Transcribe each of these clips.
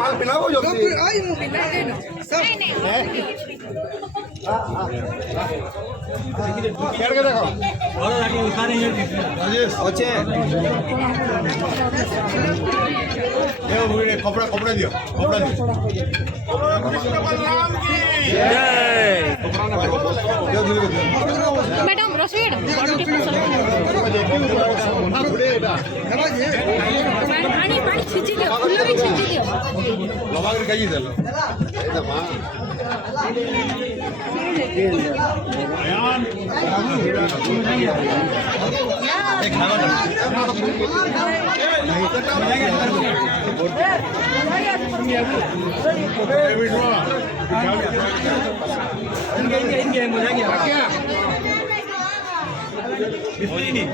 माल पिलाओ जो आई मुंह पिला दे ना सब खेल के देखो और आगे उठाने हैं राजेश ओचे ये मुझे कपड़ा कपड़ा दियो कपड़ा दियो मैडम रसोई पानी पानी खींची दियो फुल्लो भी खींची दियो लबागरी कई देलो एकदम एक खाना इनके मजा गया क्या ini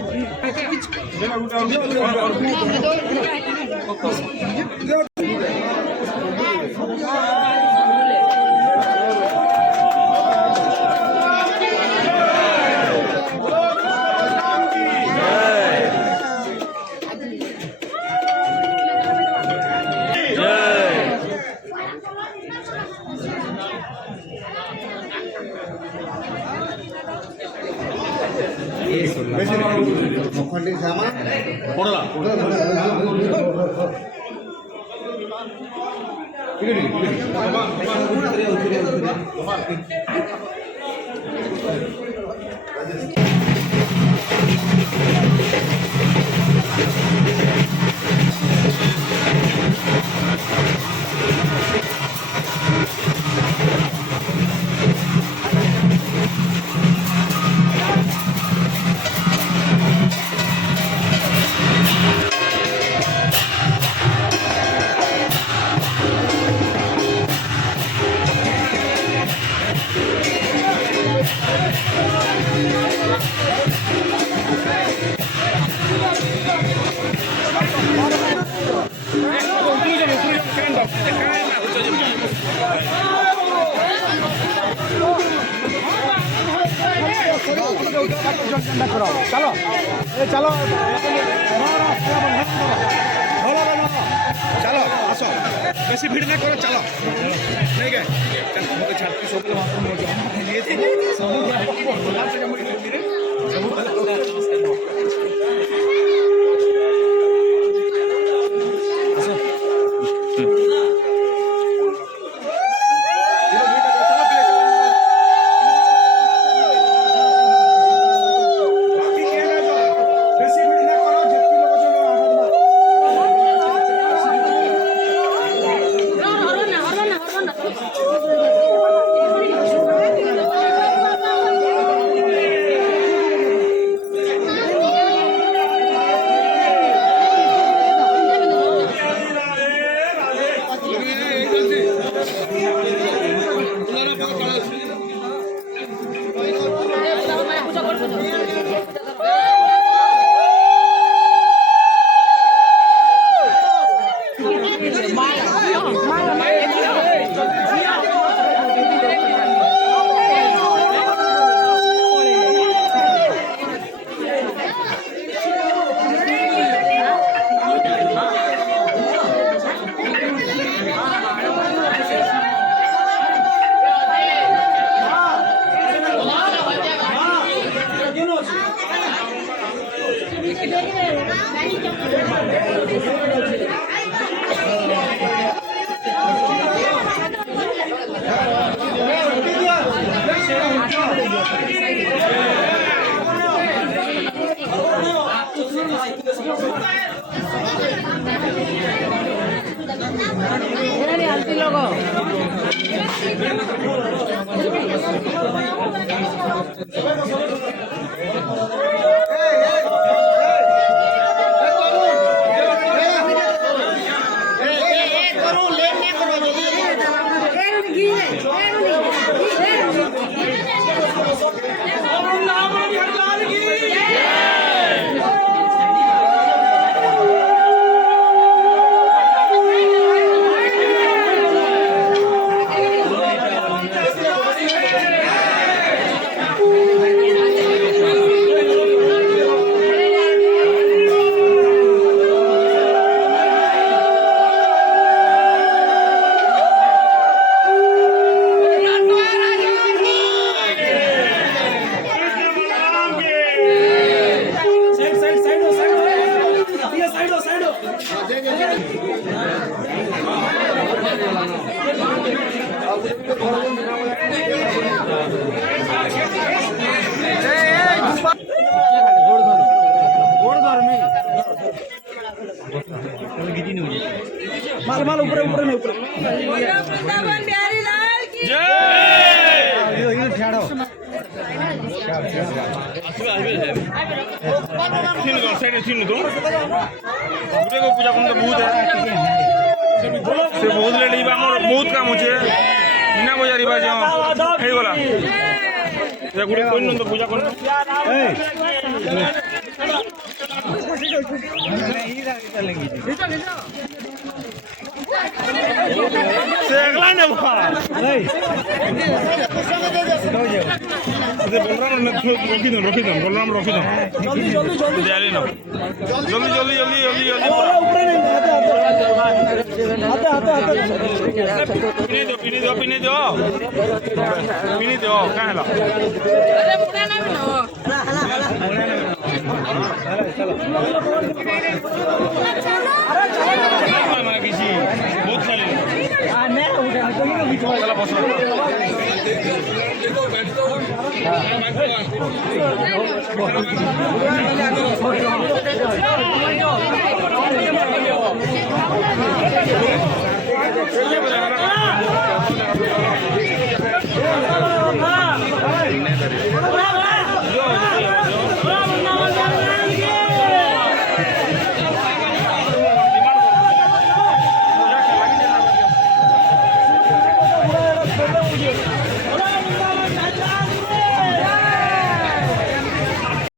sama bola चलो ए चलो चलो आसो बेसी भीड़ ना करो चलो नहीं गए मत छाती सब माल माल ऊपर ऊपर नहीं ऊपर वृंदावन बिहारी लाल की ये ठाड़ो तीन को साइड तीन तो पूरे को पूजा करने बहुत है से बहुत ले लीबा मोर बहुत काम होचे बिना बजारी बा जाओ हे बोला ये गुड़े कोई न तो पूजा करना से अगला ने बा नहीं ये बलराम ने रोकी दो बलराम रोकी दो जल्दी जल्दी जल्दी जल्दी जल्दी जल्दी जल्दी जल्दी ऊपर नहीं आते आते आते पिनी दो कहाँ है ला अरे मुड़ा ना बनाओ मैं किसी बहुत सारे चला बस हाँ